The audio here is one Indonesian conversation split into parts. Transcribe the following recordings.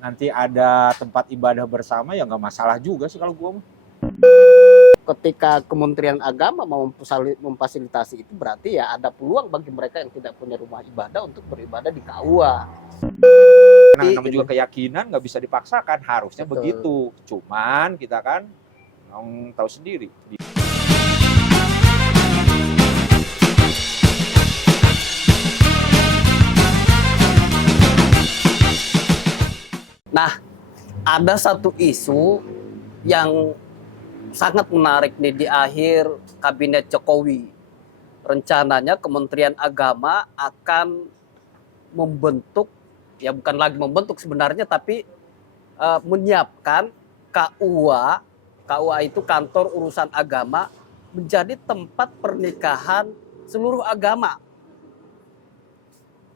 nanti ada tempat ibadah bersama ya nggak masalah juga sih kalau gua mah. Ketika Kementerian Agama mau memfasilitasi itu, berarti ya ada peluang bagi mereka yang tidak punya rumah ibadah untuk beribadah di KUA. Nah, namanya juga keyakinan nggak bisa dipaksakan, harusnya Betul. begitu. Cuman kita kan tahu sendiri. Nah, ada satu isu yang sangat menarik nih di akhir kabinet Jokowi. Rencananya Kementerian Agama akan membentuk, ya bukan lagi membentuk sebenarnya, tapi menyiapkan KUA. KUA itu Kantor Urusan Agama, menjadi tempat pernikahan seluruh agama.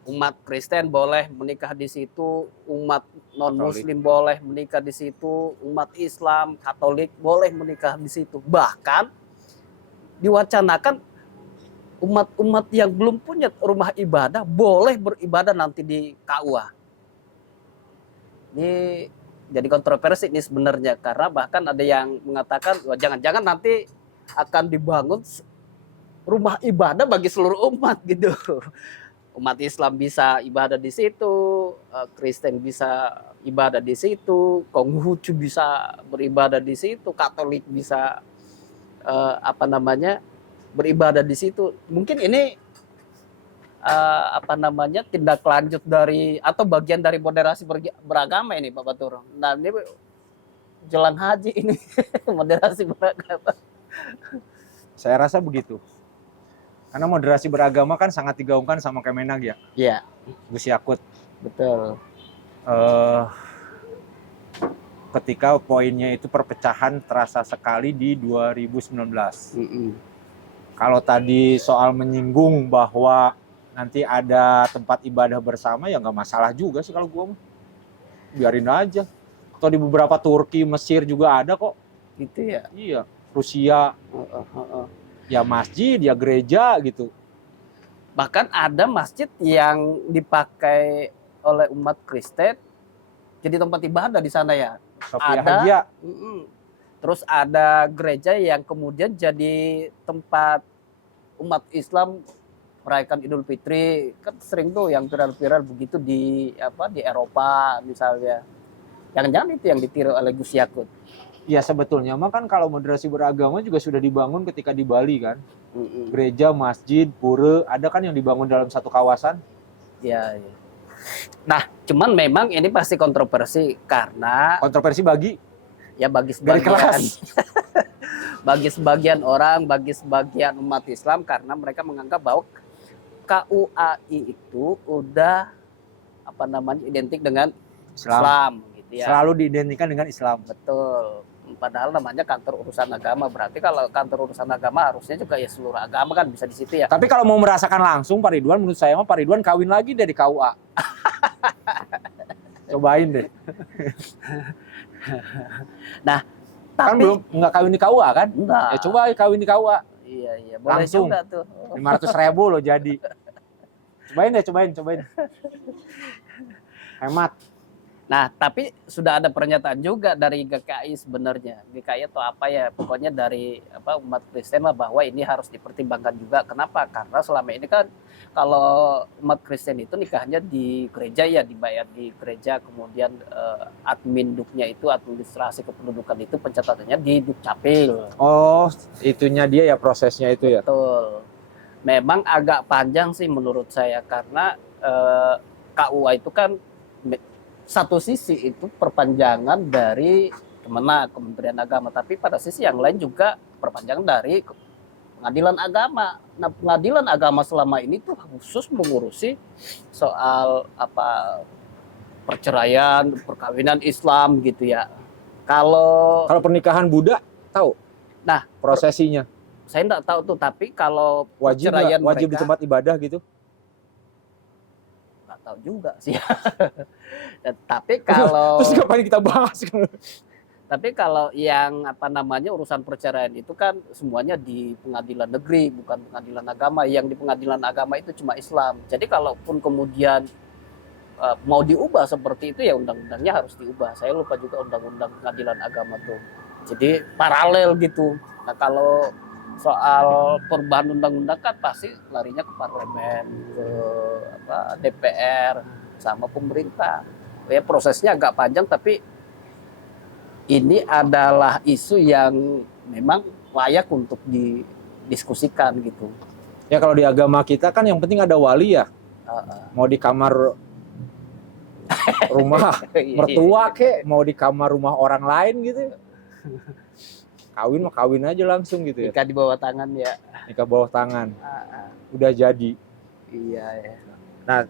Umat Kristen boleh menikah di situ, umat non-Muslim boleh menikah di situ, umat Islam, Katolik boleh menikah di situ. Bahkan diwacanakan umat-umat yang belum punya rumah ibadah boleh beribadah nanti di KUA. Ini jadi kontroversi ini sebenarnya, karena bahkan ada yang mengatakan jangan-jangan nanti akan dibangun rumah ibadah bagi seluruh umat gitu. Umat Islam bisa ibadah di situ, Kristen bisa ibadah di situ, Konghucu bisa beribadah di situ, Katolik bisa beribadah di situ. Mungkin ini tindak lanjut dari atau bagian dari moderasi beragama ini, Pak Batur. Nah, ini jelang haji ini moderasi beragama. Saya rasa begitu. Karena moderasi beragama kan sangat digaungkan sama Kemenag ya. Iya. Gus Yakut. Betul. Ketika poinnya itu perpecahan terasa sekali di 2019. Kalau tadi soal menyinggung bahwa nanti ada tempat ibadah bersama ya nggak masalah juga sih kalau gua mah. Biarin aja. Atau di beberapa Turki, Mesir juga ada kok. Gitu ya? Iya. Rusia. Ya masjid, ya gereja gitu. Bahkan ada masjid yang dipakai oleh umat Kristen jadi tempat ibadah di sana ya. Sophia Hagia. Terus ada gereja yang kemudian jadi tempat umat Islam merayakan Idul Fitri. Kan sering tuh yang viral-viral begitu di Eropa misalnya. Jangan-jangan itu yang ditiru oleh Gus Yakut. Ya sebetulnya mah kan kalau moderasi beragama juga sudah dibangun ketika di Bali kan. Gereja, masjid, pura, ada kan yang dibangun dalam satu kawasan. Ya. Nah, cuman memang ini pasti kontroversi karena kontroversi bagi sebagian bagi sebagian orang, bagi sebagian umat Islam, karena mereka menganggap bahwa KUAI itu udah identik dengan Islam gitu ya. Selalu diidentikan dengan Islam. Betul. Padahal namanya Kantor Urusan Agama. Berarti kalau Kantor Urusan Agama harusnya juga ya seluruh agama kan bisa di situ ya. Tapi kalau mau merasakan langsung Pak Ridwan, menurut saya mah Pak Ridwan kawin lagi deh di KUA. Cobain deh. Nah, kan belum nggak kawin di KUA kan? Enggak. Ya coba kawin di KUA. Iya, boleh langsung juga tuh. 500.000 loh jadi. Cobain. Hemat. Nah, tapi sudah ada pernyataan juga dari GKI sebenarnya. GKI atau apa ya, pokoknya dari umat Kristen lah, bahwa ini harus dipertimbangkan juga. Kenapa? Karena selama ini kan kalau umat Kristen itu nikahnya di gereja ya, dibayar di gereja, kemudian admin duknya itu, administrasi kependudukan itu pencatatannya di Dukcapil. Oh, itunya dia ya, prosesnya itu ya. Betul. Memang agak panjang sih menurut saya, karena KUA itu kan satu sisi itu perpanjangan dari Kementerian Agama, tapi pada sisi yang lain juga perpanjangan dari Pengadilan Agama. Nah, Pengadilan Agama selama ini tuh khusus mengurusi soal perceraian, perkawinan Islam gitu ya. Kalau pernikahan Buddha tahu? Nah, prosesinya. Saya enggak tahu tuh, tapi kalau wajib di tempat ibadah gitu? Tahu juga sih. Tapi kalau terus ngapain kita bahas? Tapi kalau yang urusan perceraian itu kan semuanya di pengadilan negeri, bukan pengadilan agama. Yang di pengadilan agama itu cuma Islam. Jadi kalaupun kemudian mau diubah seperti itu ya undang-undangnya harus diubah. Saya lupa juga undang-undang pengadilan agama tuh. Jadi paralel gitu. Nah kalau soal perubahan undang-undang kan pasti larinya ke parlemen, ke DPR, sama pemerintah. Ya prosesnya agak panjang tapi ini adalah isu yang memang layak untuk didiskusikan gitu. Ya kalau di agama kita kan yang penting ada wali ya. Mau di kamar rumah mertua kek, mau di kamar rumah orang lain gitu. Kawin mah kawin aja langsung gitu ya. Nikah di bawah tangan ya. Nikah bawah tangan. Udah jadi. Iya ya. Nah,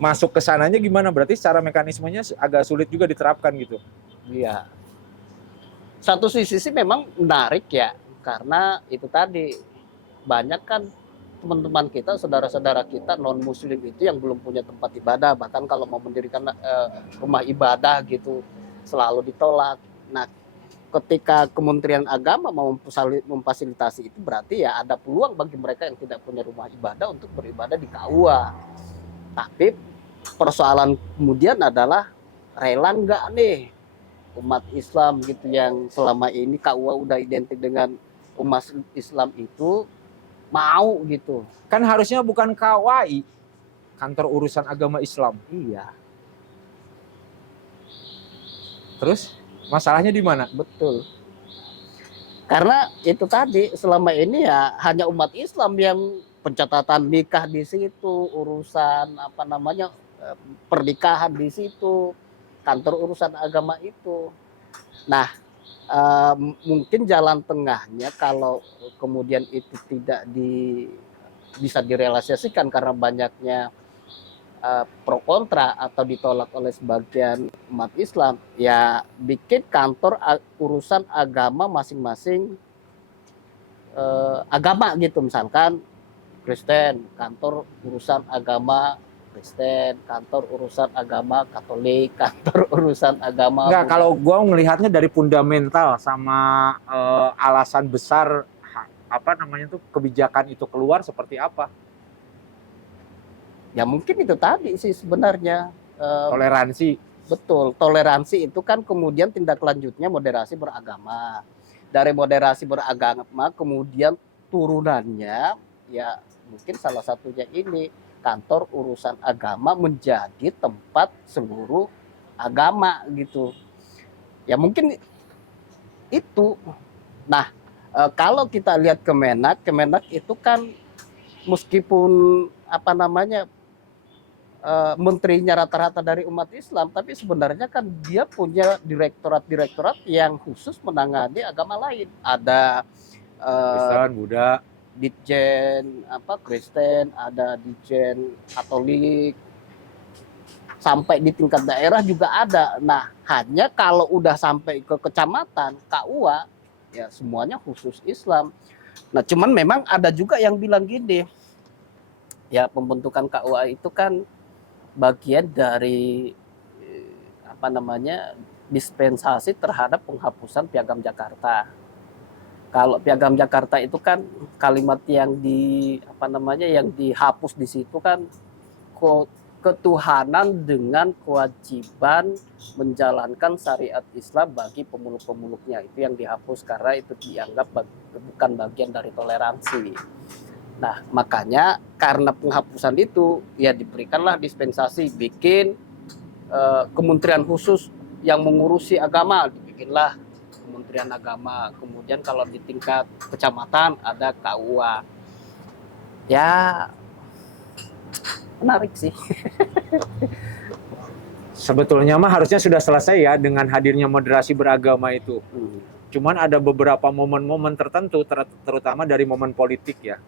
masuk ke sananya gimana? Berarti secara mekanismenya agak sulit juga diterapkan gitu. Iya. Satu sisi sih memang menarik ya, karena itu tadi banyak kan teman-teman kita, saudara-saudara kita non-muslim itu yang belum punya tempat ibadah, bahkan kalau mau mendirikan rumah ibadah gitu selalu ditolak. Nah, ketika Kementerian Agama mau memfasilitasi itu, berarti ya ada peluang bagi mereka yang tidak punya rumah ibadah untuk beribadah di KUA. Tapi persoalan kemudian adalah rela nggak nih umat Islam gitu yang selama ini KUA udah identik dengan umat Islam itu mau gitu. Kan harusnya bukan KUI, kantor urusan agama Islam. Iya. Terus masalahnya di mana? Betul. Karena itu tadi selama ini ya hanya umat Islam yang pencatatan nikah di situ, urusan pernikahan di situ, kantor urusan agama itu. Nah, mungkin jalan tengahnya kalau kemudian itu tidak bisa direalisasikan karena banyaknya pro kontra atau ditolak oleh sebagian umat Islam, ya bikin kantor urusan agama masing-masing agama gitu, misalkan Kristen, kantor urusan agama Kristen, kantor urusan agama Katolik, kantor urusan agama. Enggak, kalau gue ngelihatnya dari fundamental sama alasan besar kebijakan itu keluar seperti apa? Ya mungkin itu tadi sih sebenarnya. Toleransi. Betul, toleransi itu kan kemudian tindak lanjutnya moderasi beragama. Dari moderasi beragama kemudian turunannya ya mungkin salah satunya ini, kantor urusan agama menjadi tempat seluruh agama gitu. Ya mungkin itu. Nah, kalau kita lihat Kemenak itu kan meskipun menterinya rata-rata dari umat Islam, tapi sebenarnya kan dia punya direktorat-direktorat yang khusus menangani agama lain. Ada Kristen, Buddha, Ditjen Kristen, ada Ditjen Katolik, sampai di tingkat daerah juga ada. Nah, hanya kalau udah sampai ke kecamatan, KUA, ya semuanya khusus Islam. Nah, cuman memang ada juga yang bilang gini, ya pembentukan KUA itu kan bagian dari dispensasi terhadap penghapusan Piagam Jakarta. Kalau Piagam Jakarta itu kan kalimat yang yang dihapus di situ kan ketuhanan dengan kewajiban menjalankan syariat Islam bagi pemeluk-pemeluknya, itu yang dihapus karena itu dianggap bukan bagian dari toleransi. Nah, makanya karena penghapusan itu ya diberikanlah dispensasi, bikin kementerian khusus yang mengurusi agama, dibikinlah Kementerian Agama. Kemudian kalau di tingkat kecamatan ada KUA. Ya menarik sih. Sebetulnya mah harusnya sudah selesai ya dengan hadirnya moderasi beragama itu. Cuman ada beberapa momen-momen tertentu, terutama dari momen politik ya.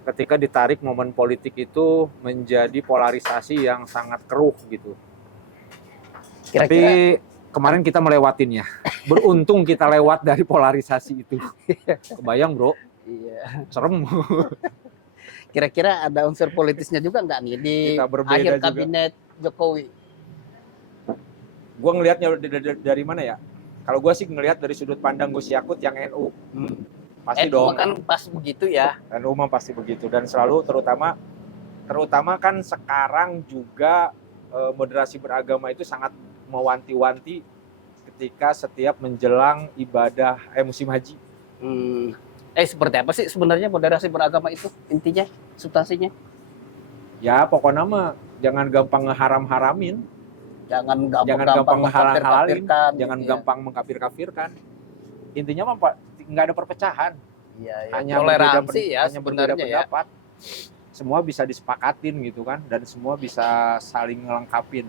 Ketika ditarik momen politik itu menjadi polarisasi yang sangat keruh gitu. Kira-kira, tapi kemarin kita melewatinnya. Beruntung kita lewat dari polarisasi itu. Kebayang bro? Iya. Serem. Kira-kira ada unsur politisnya juga nggak nih di akhir kabinet Jokowi? Gue ngelihatnya dari mana ya? Kalau gue sih ngelihat dari sudut pandang Gus Yakut yang NU. Pasti NU dong. Kan pas begitu ya. NU mah pasti begitu, dan selalu terutama kan sekarang juga moderasi beragama itu sangat mewanti-wanti ketika setiap menjelang ibadah musim haji. Seperti apa sih sebenarnya moderasi beragama itu intinya, substansinya? Ya pokoknya mah jangan gampang ngeharam-haramin, Jangan jangan gampang gampang ngehalal-halalin, mengkafir-kafirkan jangan gitu ya. gampang mengkafir-kafirkan. Intinya mah Pak, nggak ada perpecahan, Iya, ya. hanya Toleransi ya hanya berbeda sebenarnya ya. pendapat. Semua bisa disepakatin gitu kan, dan semua bisa saling ngelengkapin.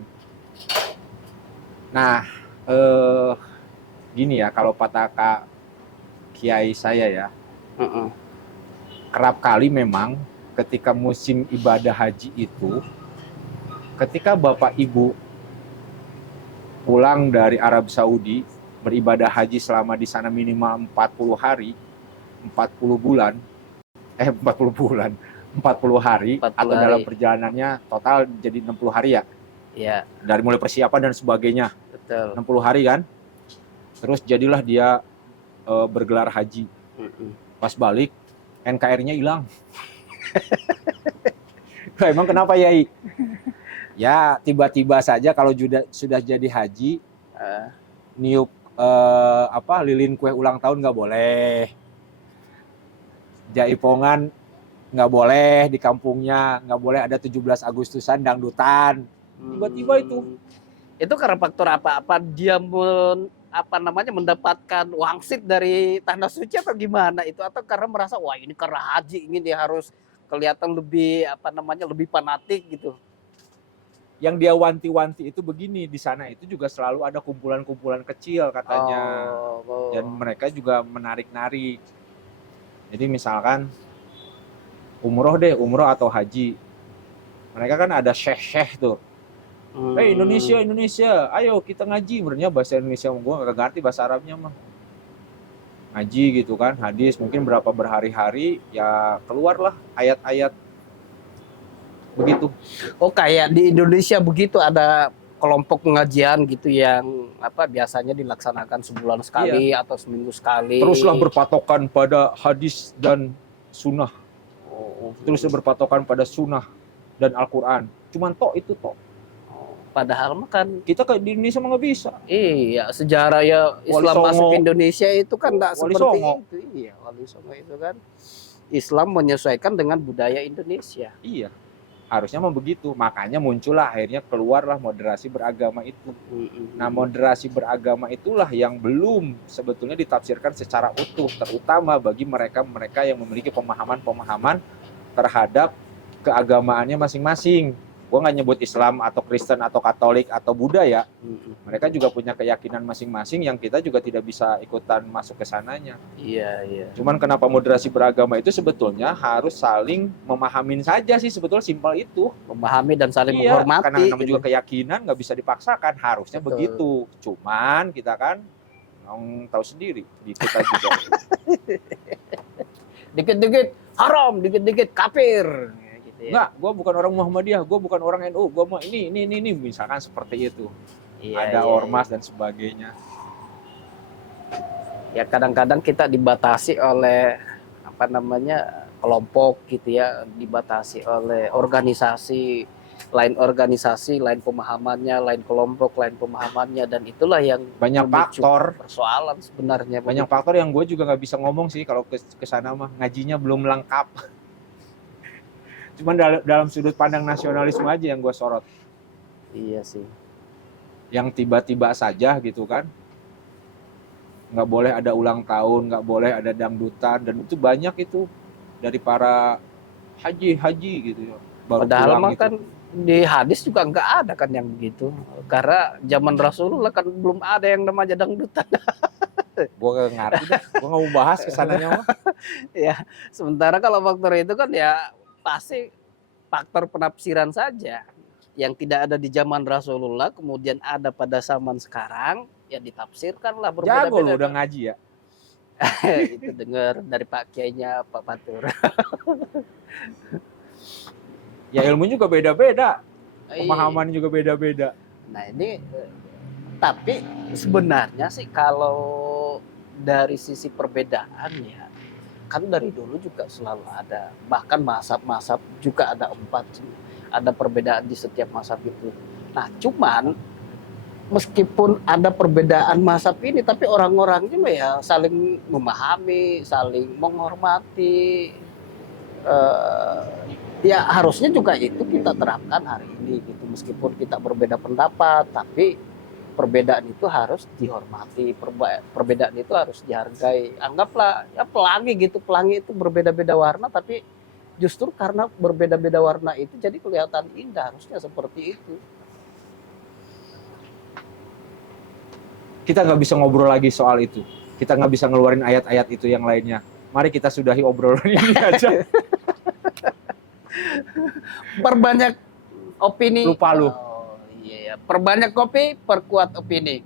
Nah, gini ya, kalau kata kiai saya ya, kerap kali memang ketika musim ibadah haji itu, ketika Bapak Ibu pulang dari Arab Saudi, beribadah haji selama di sana minimal 40 hari, 40 bulan, 40 bulan, 40 hari, 40 atau hari. dalam perjalanannya total jadi 60 hari ya. Iya, Dari mulai persiapan dan sebagainya, betul. 60 hari kan. Terus jadilah dia bergelar haji. Pas balik, NKRI-nya hilang. Emang kenapa Yai? Ya tiba-tiba saja kalau sudah jadi haji, niup lilin kue ulang tahun nggak boleh, jaipongan nggak boleh di kampungnya, nggak boleh ada 17 Agustusan dangdutan. Tiba-tiba itu karena faktor apa dia mendapatkan wangsit dari tanah suci atau gimana itu, atau karena merasa wah ini karena haji ini dia harus kelihatan lebih lebih fanatik gitu. Yang dia wanti-wanti itu begini, di sana itu juga selalu ada kumpulan-kumpulan kecil katanya. Dan mereka juga menarik-narik. Jadi misalkan umroh atau haji, mereka kan ada syekh-syekh tuh. Indonesia, ayo kita ngaji. Sebenarnya bahasa Indonesia gue nggak ngerti, bahasa Arabnya mah ngaji gitu kan, hadis mungkin berapa berhari-hari ya keluarlah ayat-ayat begitu. Kayak di Indonesia begitu ada kelompok pengajian gitu yang biasanya dilaksanakan sebulan sekali atau seminggu sekali. Teruslah berpatokan pada hadis dan sunnah. Teruslah berpatokan pada sunnah dan Al-Quran. Cuman itu. Padahal kan kita di Indonesia mah nggak bisa. Iya, sejarah ya Islam masuk Indonesia itu kan nggak seperti itu. Iya, Wali Songo itu kan Islam menyesuaikan dengan budaya Indonesia. Iya, harusnya mah begitu. Makanya muncullah akhirnya keluarlah moderasi beragama itu. Nah, moderasi beragama itulah yang belum sebetulnya ditafsirkan secara utuh, terutama bagi mereka yang memiliki pemahaman terhadap keagamaannya masing-masing. Gue nggak nyebut Islam atau Kristen atau Katolik atau Buddha ya. Mereka juga punya keyakinan masing-masing yang kita juga tidak bisa ikutan masuk ke sananya. Iya. Cuman kenapa moderasi beragama itu sebetulnya harus saling memahamin saja sih, sebetulnya simpel itu. Memahami dan saling menghormati. Karena namanya juga keyakinan nggak bisa dipaksakan, harusnya begitu. Cuman kita kan tahu sendiri di kita juga. Dikit-dikit haram, dikit-dikit kafir. Enggak, gue bukan orang Muhammadiyah, gue bukan orang NU, gue mau ini, misalkan seperti itu. Ada ormas dan sebagainya. Ya kadang-kadang kita dibatasi oleh kelompok gitu ya, dibatasi oleh organisasi, lain pemahamannya, lain kelompok, lain pemahamannya, dan itulah yang banyak faktor persoalan sebenarnya. Banyak faktor yang gue juga nggak bisa ngomong sih kalau ke sana mah, ngajinya belum lengkap. Cuman dalam sudut pandang nasionalisme aja yang gue sorot. Iya sih. Yang tiba-tiba saja gitu kan, nggak boleh ada ulang tahun, nggak boleh ada dangdutan, dan itu banyak itu dari para haji gitu ya. Padahal mah kan di hadis juga nggak ada kan yang begitu, karena zaman Rasulullah kan belum ada yang namanya dangdutan. Gue nggak ngerti, gue nggak mau bahas kesananya mah. Ya, sementara kalau faktor itu kan ya pasti faktor penafsiran saja yang tidak ada di zaman Rasulullah, kemudian ada pada zaman sekarang, ya ditafsirkanlah berbeda-beda. Jago lu udah ngaji ya? Itu dengar dari Pak Kiainya Pak Fatur. Ya ilmu juga beda-beda, pemahaman juga beda-beda. Nah ini, tapi sebenarnya sih kalau dari sisi perbedaan ya, kan dari dulu juga selalu ada, bahkan mazhab juga ada 4, ada perbedaan di setiap mazhab itu. Nah, cuman meskipun ada perbedaan mazhab ini, tapi orang-orangnya mah ya saling memahami, saling menghormati. Ya harusnya juga itu kita terapkan hari ini gitu. Meskipun kita berbeda pendapat, tapi perbedaan itu harus dihormati, perbedaan itu harus dihargai. Anggaplah ya pelangi gitu, pelangi itu berbeda-beda warna, tapi justru karena berbeda-beda warna itu jadi kelihatan indah, harusnya seperti itu. Kita nggak bisa ngobrol lagi soal itu. Kita nggak bisa ngeluarin ayat-ayat itu yang lainnya. Mari kita sudahi obrolan ini aja. Perbanyak opini. Lupa lu. Oh, iya. Perbanyak kopi, perkuat opini.